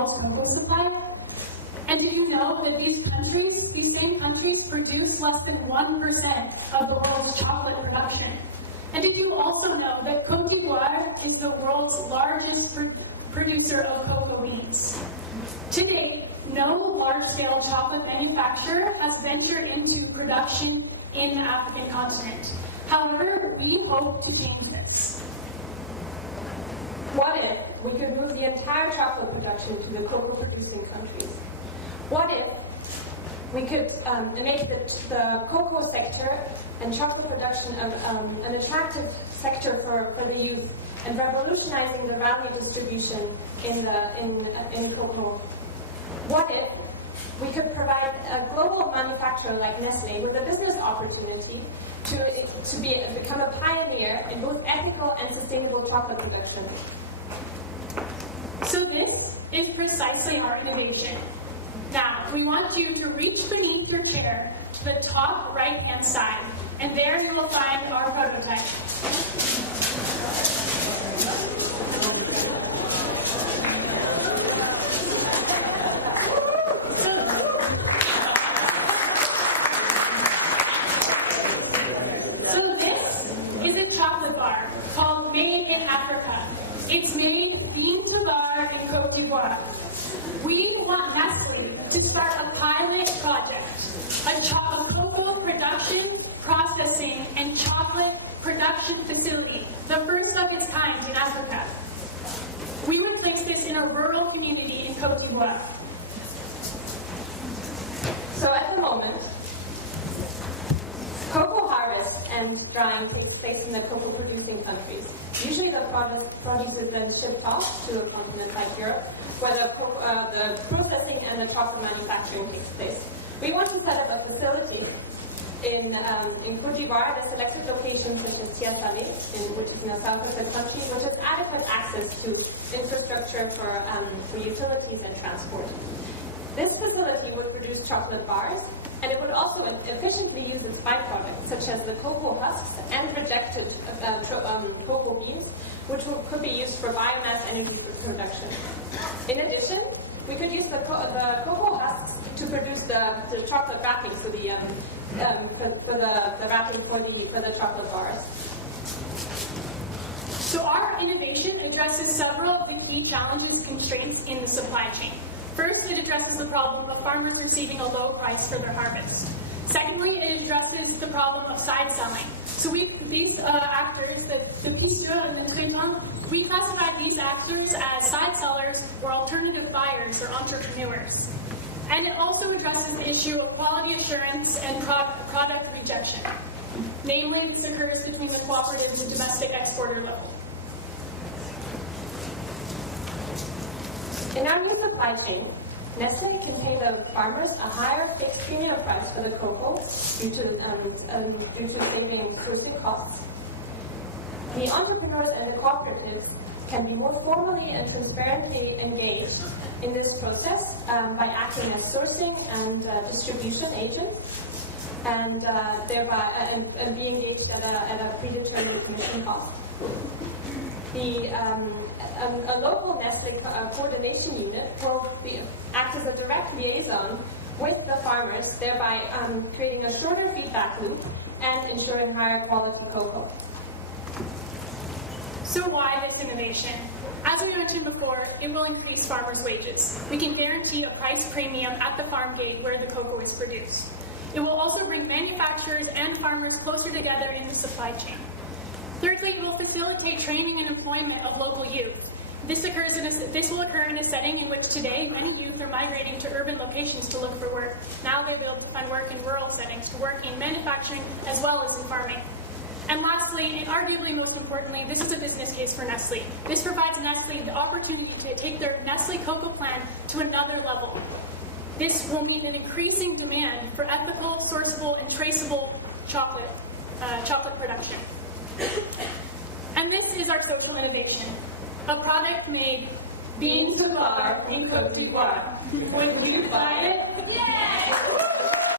world's cocoa supply? And did you know that these same countries, produce less than 1% of the world's chocolate production? And did you also know that Côte d'Ivoire is the world's largest producer of cocoa beans? To date, no large-scale chocolate manufacturer has ventured into production in the African continent. However, we hope to change this. What if we could move the entire chocolate production to the cocoa-producing countries? What if we could make the cocoa sector and chocolate production an attractive sector for the youth, and revolutionizing the value distribution in cocoa? What if we could provide a global manufacturer like Nestlé with a business opportunity to become a pioneer in both ethical and sustainable chocolate production? So this is precisely our innovation. Now, we want you to reach beneath your chair to the top right-hand side, and there you will find our prototype. So this is a chocolate bar called Made in Africa. It's made bean to bar in Côte d'Ivoire. We want Nestlé to start a pilot project, a cocoa production, processing, and chocolate production facility, the first of its kind in Africa. We would place this in a rural community in Côte d'Ivoire. So at the moment, cocoa harvest and drying takes place in the cocoa-producing countries. Usually the produce is then shipped off to a continent like Europe, where the processing and the chocolate manufacturing takes place. We want to set up a facility in Côte d'Ivoire at a selected location such as C4SI, which is in the south of the country, which has adequate access to infrastructure for utilities and transport. This facility would produce chocolate bars, and it would also efficiently use its byproducts, such as the cocoa husks and rejected cocoa beans, which could be used for biomass energy production. In addition, we could use the cocoa husks to produce the chocolate wrapping for the wrapping for the chocolate bars. So our innovation addresses several of the key challenges, constraints in the supply chain. First, it addresses the problem of farmers receiving a low price for their harvest. Secondly, it addresses the problem of side selling. So these actors, the pisteurs and the crémants, we classify these actors as side sellers or alternative buyers or entrepreneurs. And it also addresses the issue of quality assurance and product rejection. Namely, this occurs between the cooperative and domestic exporter level. In our new supply chain, Nestlé can pay the farmers a higher fixed premium price for the cocoa due to saving sourcing costs. The entrepreneurs and the cooperatives can be more formally and transparently engaged in this process by acting as sourcing and distribution agents, and thereby be engaged at a predetermined commission cost. A local Nestlé coordination unit will act as a direct liaison with the farmers, thereby creating a shorter feedback loop and ensuring higher quality cocoa. So why this innovation? As we mentioned before, it will increase farmers' wages. We can guarantee a price premium at the farm gate where the cocoa is produced. It will also bring manufacturers and farmers closer together in the supply chain. Thirdly, it will facilitate training and employment of local youth. This will occur in a setting in which today many youth are migrating to urban locations to look for work. Now they'll be able to find work in rural settings, to work in manufacturing as well as in farming. And lastly, and arguably most importantly, this is a business case for Nestlé. This provides Nestlé the opportunity to take their Nestlé Cocoa Plan to another level. This will meet an increasing demand for ethical, sourceable, and traceable chocolate production. And this is our social innovation, a product made bean to bar in Côte d'Ivoire. Would you buy it? Yeah!